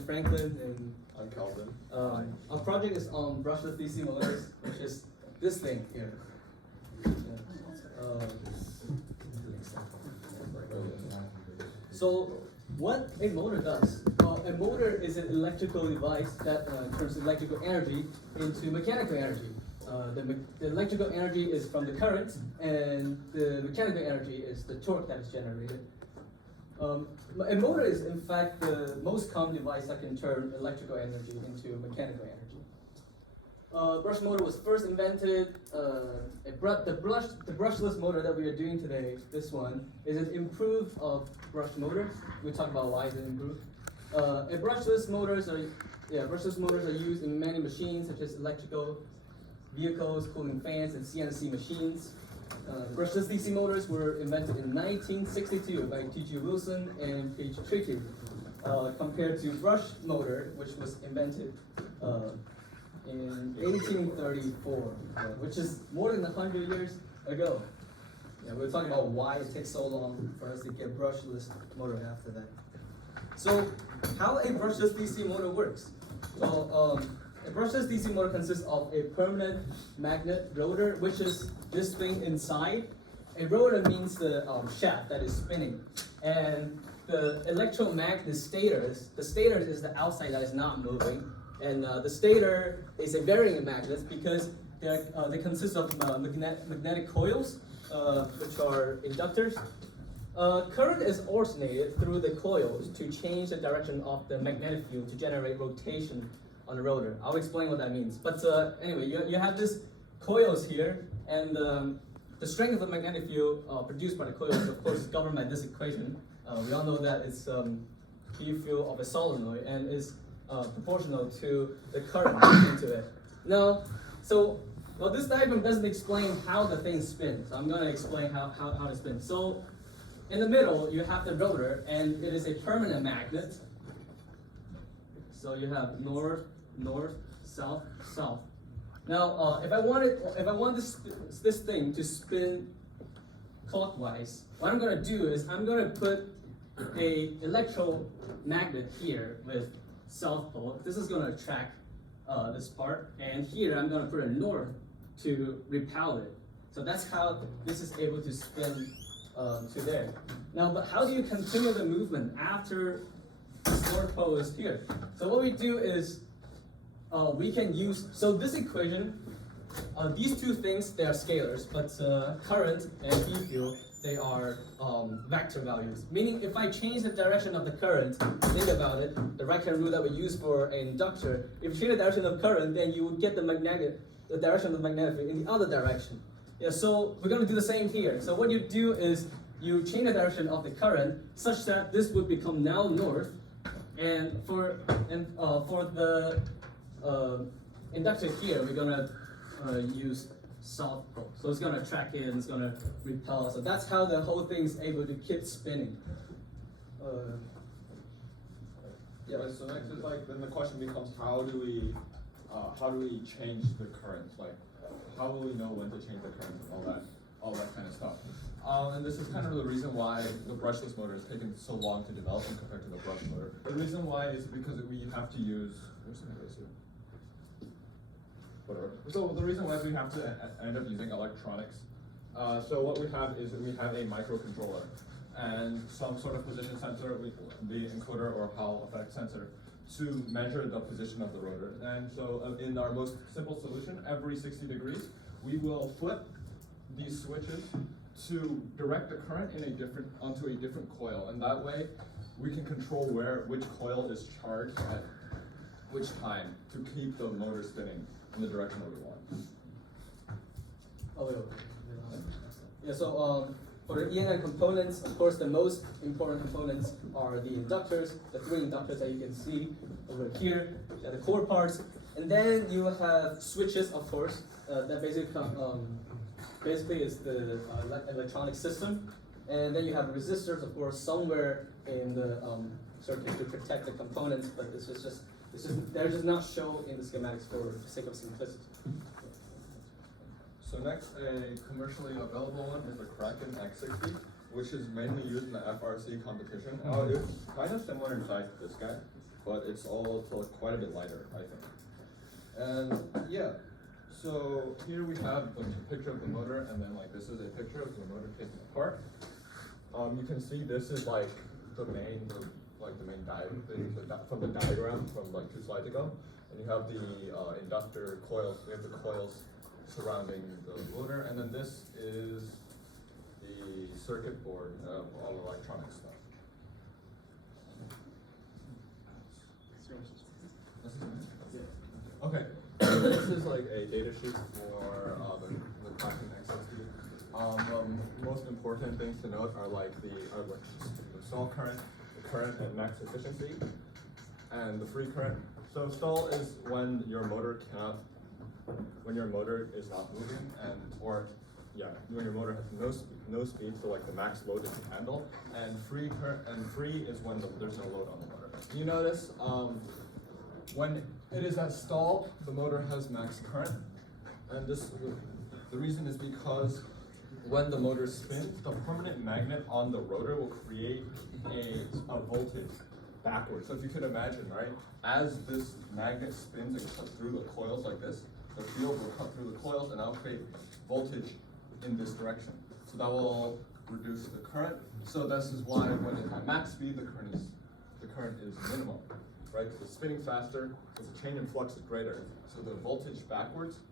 Franklin, and I'm Calvin. our project is on brushless DC motors, which is this thing here. So what a motor does, a motor is an electrical device that turns electrical energy into mechanical energy. The electrical energy is from the current, and the mechanical energy is the torque that is generated. A motor is in fact the most common device that can turn electrical energy into mechanical energy. Brush motor was first invented. The brushless motor that we are doing today, this one, is an improved of brush motor. We'll talk about why it's improved. Brushless motors are used in many machines such as electrical vehicles, cooling fans, and CNC machines. Brushless DC motors were invented in 1962 by T.G. Wilson and P.H. Trickey, compared to brush motor, which was invented in 1834, which is more than 100 years ago. We're talking about why it takes so long for us to get brushless motor after that. So, how a brushless DC motor works? So, a brushless DC motor consists of a permanent magnet rotor, which is this thing inside. A rotor means the shaft that is spinning, and the electromagnet stator. The stator is the outside that is not moving, and the stator is a varying magnet because they consist of magnetic coils, which are inductors. Current is alternated through the coils to change the direction of the magnetic field to generate rotation on the rotor. I'll explain what that means. But anyway, you have these coils here, and the strength of the magnetic field produced by the coils, of course, is governed by this equation. We all know that it's P field of a solenoid and is proportional to the current into it. Now, this diagram doesn't explain how the thing spins. So I'm going to explain how it spins. So in the middle, you have the rotor, and it is a permanent magnet. So you have north, north, south, south. Now, if I want this thing to spin clockwise, what I'm going to do is I'm going to put a electromagnet here with south pole. This is going to attract this part, and here I'm going to put a north to repel it. So that's how this is able to spin to there. Now, but how do you continue the movement after this north pole is here? So what we do is we can use, so this equation, these two things, they are scalars, but current and E field, they are vector values. Meaning if I change the direction of the current, think about it, the right-hand rule that we use for an inductor, if you change the direction of current, then you would get the direction of the magnetic field in the other direction. Yeah, so we're going to do the same here. So what you do is you change the direction of the current such that this would become now north, and for the inductor here, we're gonna use south pole. So it's gonna attract it and it's gonna repel. So that's how the whole thing is able to keep spinning. So next is then the question becomes how do we change the current? How will we know when to change the current and all that kind of stuff? And this is kind of the reason why the brushless motor has taken so long to develop compared to the brush motor. The reason why is because we have to use, whatever. So the reason why is we have to end up using electronics. So what we have is we have a microcontroller and some sort of position sensor, the encoder or Hall effect sensor, to measure the position of the rotor. And so in our most simple solution, every 60 degrees, we will flip these switches to direct the current onto a different coil, and that way we can control which coil is charged at which time to keep the motor spinning in the direction that we want. So for the ENI components, of course, the most important components are the inductors, the three inductors that you can see over here, the core parts, and then you have switches, of course, that basically is the electronic system, and then you have resistors, of course, somewhere in the circuit to protect the components, but they're just not shown in the schematics for the sake of simplicity. So next, a commercially available one is the Kraken X60, which is mainly used in the FRC competition. It's kind of similar in size to this guy. but it's all quite a bit lighter, I think. And yeah, so here we have a picture of the motor, and then like this is a picture of the motor taken apart. You can see this is like the main from the diagram from like 2 slides ago, and you have the inductor coils. We have the coils surrounding the motor, and then this is the circuit board of all electronic stuff. Okay, so this is like a data sheet for the classic XSD. The most important things to note are like the stall current, the current and max efficiency, and the free current. So stall is when your motor is not moving, when your motor has no speed, so like the max load it can handle, and free is when there's no load on the motor. You notice when it is at stall, the motor has max current, and the reason is because when the motor spins, the permanent magnet on the rotor will create a voltage backwards. So if you could imagine, right, as this magnet spins and cuts through the coils like this, the field will cut through the coils and that'll create voltage in this direction. So that will reduce the current. So this is why when it's at max speed, the current is minimum, right? Because it's spinning faster, because the change in flux is greater. So the voltage backwards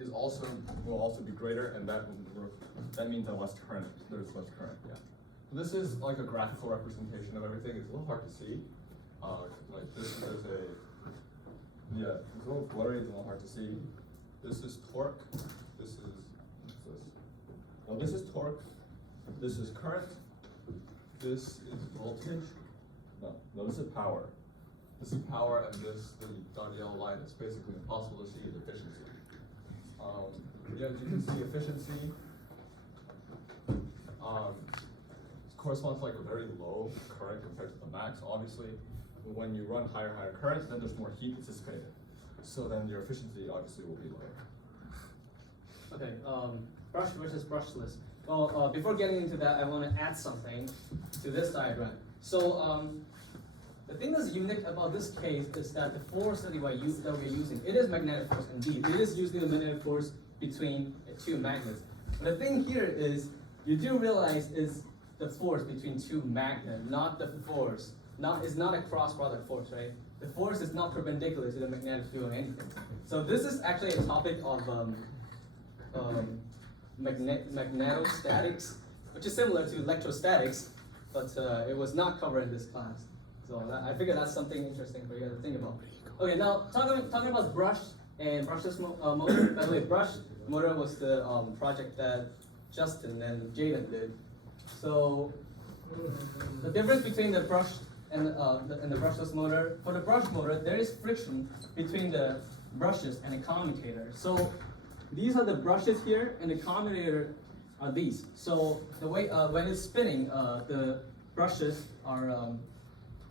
will also be greater, and that means there's less current. Yeah. So this is like a graphical representation of everything. It's a little hard to see. Like this is it's a little blurry. It's a little hard to see. This is torque. This is torque. This is current. This is voltage. No, this is power. This is power, and the dotted yellow line is basically impossible to see is efficiency. As you can see, efficiency corresponds to like a very low current compared to the max. Obviously, when you run higher currents, then there's more heat dissipated. So then your efficiency obviously will be lower. Okay, brush versus brushless. Well, before getting into that, I want to add something to this diagram. So the thing that's unique about this case is that the force that we're using, it is magnetic force indeed. It is using the magnetic force between two magnets. But the thing here is, you do realize is the force between two magnets, not the force. It's not a cross product force, right? The force is not perpendicular to the magnetic field or anything. So this is actually a topic of magnetostatics, which is similar to electrostatics, but it was not covered in this class. So I figured that's something interesting for you guys to think about. Okay, now talking about brush and brushless motor. By the way, brush motor was the project that Justin and Jaden did. So the difference between the brush and the brushless motor, for the brush motor, there is friction between the brushes and the commutator. So these are the brushes here, and the commutator are these. So the way when it's spinning, the brushes are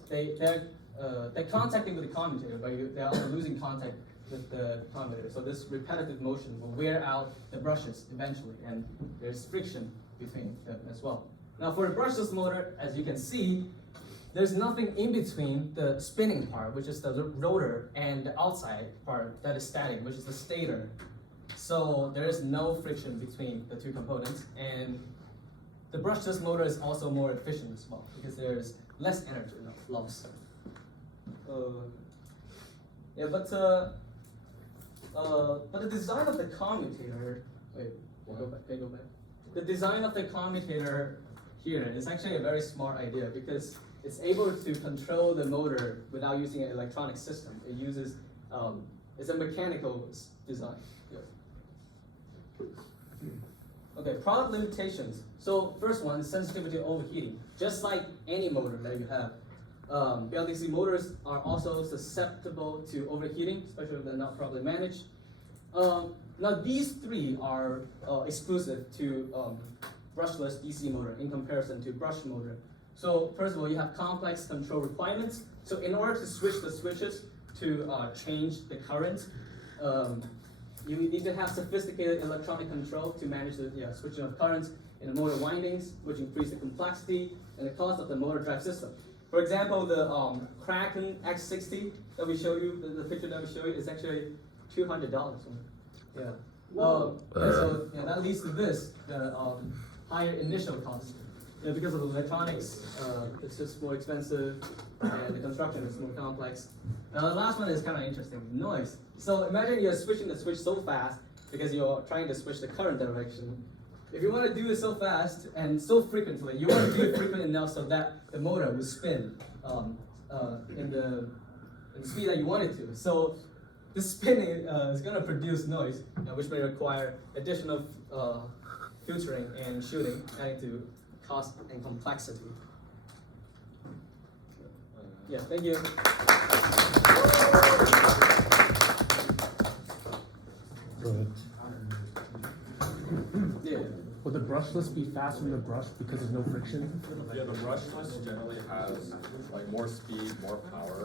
they're contacting with the commutator, but they're also losing contact with the commutator. So this repetitive motion will wear out the brushes eventually, and there's friction between them as well. Now for a brushless motor, as you can see, there's nothing in between the spinning part, which is the rotor, and the outside part that is static, which is the stator. So there is no friction between the two components, and the brushless motor is also more efficient as well because there's less energy loss. But the design of the commutator. Wait, go back. The design of the commutator here is actually a very smart idea because it's able to control the motor without using an electronic system. It uses it's a mechanical design. Okay, product limitations. So first one is sensitivity to overheating. Just like any motor that you have, BLDC motors are also susceptible to overheating, especially if they're not properly managed. Now these three are exclusive to brushless DC motor in comparison to brush motor. So first of all, you have complex control requirements. So in order to switch the switches to change the current, you need to have sophisticated electronic control to manage the switching of currents in the motor windings, which increase the complexity and the cost of the motor drive system. For example, the Kraken X60 that we show you, the picture that we show you is actually $200. Yeah. And so that leads to this, the higher initial cost. Because of the electronics, it's just more expensive, and the construction is more complex. Now the last one is kind of interesting, noise. So imagine you're switching the switch so fast because you're trying to switch the current direction. If you want to do it so fast and so frequently, you want to do it frequent enough so that the motor will spin in the speed that you want it to. So this spinning is going to produce noise, which may require additional filtering and shielding, adding to cost and complexity. Yeah, thank you. Go ahead. Yeah. Would the brushless be faster than the brush because there's no friction? Yeah, the brushless generally has like more speed, more power.